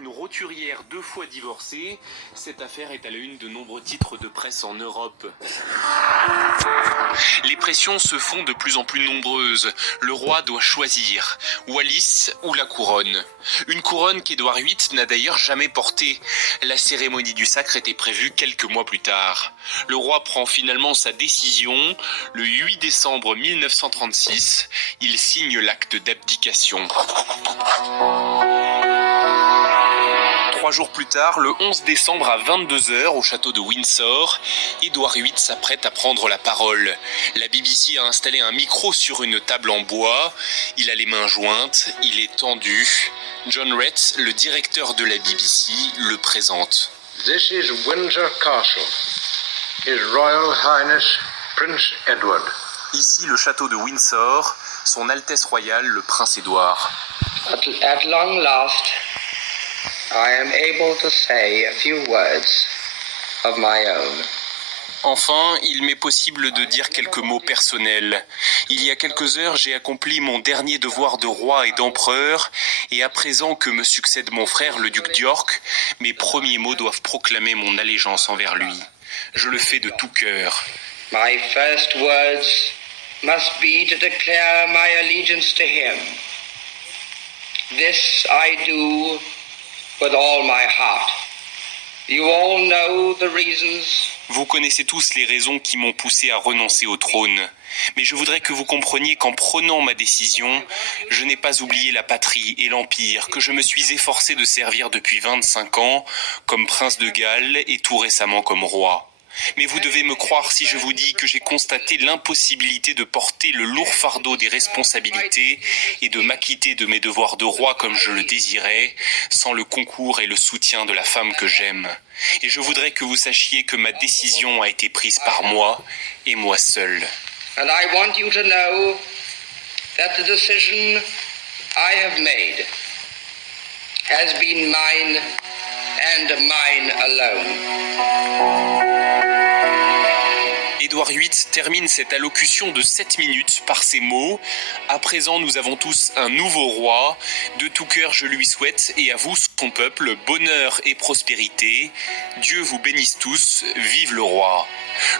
qu'une roturière 2 fois divorcée, cette affaire est à la une de nombreux titres de presse en Europe. Les pressions se font de plus en plus nombreuses. Le roi doit choisir, Wallis ou la couronne. Une couronne qu'Édouard VIII n'a d'ailleurs jamais portée. La cérémonie du sacre était prévue quelques mois plus tard. Le roi prend finalement sa décision. Le 8 décembre 1936, il signe l'acte d'abdication. 3 jours plus tard, le 11 décembre à 22h, au château de Windsor, Édouard VIII s'apprête à prendre la parole. La BBC a installé un micro sur une table en bois. Il a les mains jointes, il est tendu. John Retz, le directeur de la BBC, le présente. This is Windsor Castle. His Royal Highness Prince Edward. Ici, le château de Windsor, son Altesse royale, le prince Édouard. At long last, I am able to say a few words of my own. Enfin, il m'est possible de dire quelques mots personnels. Il y a quelques heures, j'ai accompli mon dernier devoir de roi et d'empereur, et à présent que me succède mon frère, le duc d'York, mes premiers mots doivent proclamer mon allégeance envers lui. Je le fais de tout cœur. My first words must be to declare my allegiance to him. This I do with all my heart. You all know the reasons. Vous connaissez tous les raisons qui m'ont poussé à renoncer au trône. Mais je voudrais que vous compreniez qu'en prenant ma décision, je n'ai pas oublié la patrie et l'empire que je me suis efforcé de servir depuis 25 ans, comme prince de Galles et tout récemment comme roi. Mais vous devez me croire si je vous dis que j'ai constaté l'impossibilité de porter le lourd fardeau des responsabilités et de m'acquitter de mes devoirs de roi comme je le désirais, sans le concours et le soutien de la femme que j'aime. Et je voudrais que vous sachiez que ma décision a été prise par moi et moi seul. And I want you to know that the decision I have made has been mine and mine alone. Édouard VIII termine cette allocution de 7 minutes par ces mots. À présent, nous avons tous un nouveau roi. De tout cœur, je lui souhaite, et à vous, son peuple, bonheur et prospérité. Dieu vous bénisse tous. Vive le roi.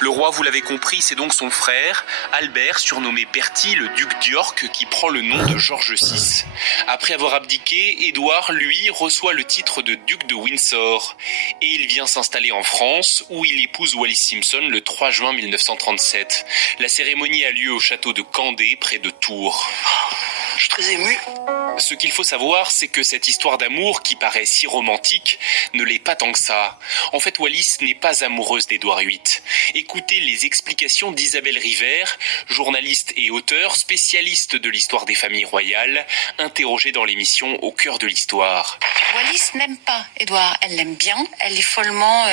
Le roi, vous l'avez compris, c'est donc son frère, Albert, surnommé Bertie, le duc d'York, qui prend le nom de George VI. Après avoir abdiqué, Édouard, lui, reçoit le titre de duc de Windsor. Et il vient s'installer en France, où il épouse Wallis Simpson le 3 juin 1937. La cérémonie a lieu au château de Candé, près de Tours. Je suis très ému. Ce qu'il faut savoir, c'est que cette histoire d'amour, qui paraît si romantique, ne l'est pas tant que ça. En fait, Wallis n'est pas amoureuse d'Édouard VIII. Écoutez les explications d'Isabelle Rivert, journaliste et auteure, spécialiste de l'histoire des familles royales, interrogée dans l'émission Au cœur de l'histoire. Wallis n'aime pas Édouard, elle l'aime bien, elle est follement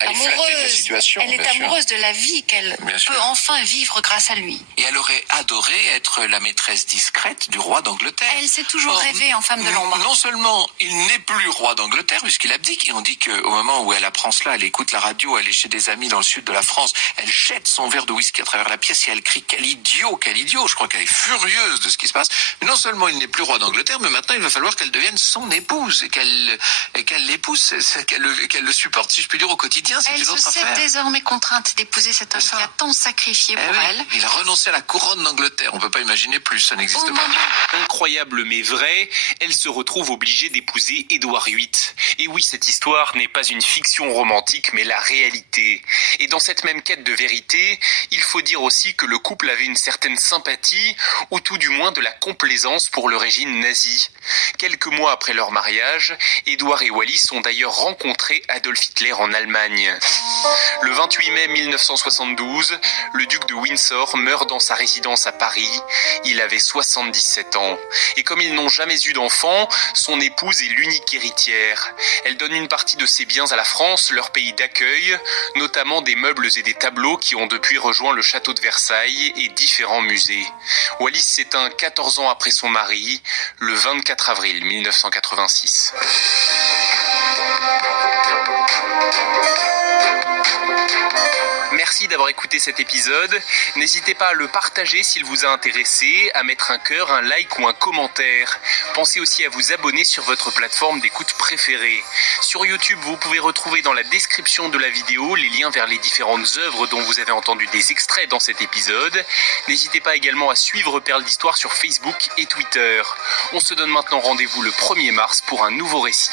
amoureuse. De la situation, elle est amoureuse de la vie qu'elle peut enfin vivre grâce à lui. Et elle aurait adoré être la maîtresse discrète du roi d'Angleterre. Elle s'est toujours rêvée en femme de l'ombre. Non seulement il n'est plus roi d'Angleterre puisqu'il abdique, et on dit qu'au moment où elle apprend cela, elle écoute la radio, elle est chez des amis dans le sud de la France, elle jette son verre de whisky à travers la pièce et elle crie quel idiot, je crois qu'elle est furieuse de ce qui se passe. Mais non seulement il n'est plus roi d'Angleterre, mais maintenant il va falloir qu'elle devienne son épouse et qu'elle l'épouse, qu'elle le supporte, si je puis dire, au quotidien. C'est elle une autre se sait affaire. désormais contrainte d'épouser cet homme qui a tant sacrifié pour elle. Il a renoncé à la couronne d'Angleterre, on peut pas imaginer plus, ça n'existe pas. Incroyable mais vrai, elle se retrouve obligée d'épouser Édouard VIII. Et oui, cette histoire n'est pas une fiction romantique, mais la réalité. Et dans cette même quête de vérité, il faut dire aussi que le couple avait une certaine sympathie, ou tout du moins de la complaisance pour le régime nazi. Quelques mois après leur mariage, Édouard et Wallis ont d'ailleurs rencontré Adolf Hitler en Allemagne. Le 28 mai 1972, le duc de Windsor meurt dans sa résidence à Paris. Il avait 77 ans. Et comme ils n'ont jamais eu d'enfant, son épouse est l'unique héritière. Elle donne une partie de ses biens à la France, leur pays d'accueil, notamment des meubles et des tableaux qui ont depuis rejoint le château de Versailles et différents musées. Wallis s'éteint 14 ans après son mari, le 24 avril 1986. Merci d'avoir écouté cet épisode. N'hésitez pas à le partager s'il vous a intéressé, à mettre un cœur, un like ou un commentaire. Pensez aussi à vous abonner sur votre plateforme d'écoute préférée. Sur YouTube, vous pouvez retrouver dans la description de la vidéo les liens vers les différentes œuvres dont vous avez entendu des extraits dans cet épisode. N'hésitez pas également à suivre Perles d'Histoire sur Facebook et Twitter. On se donne maintenant rendez-vous le 1er mars pour un nouveau récit.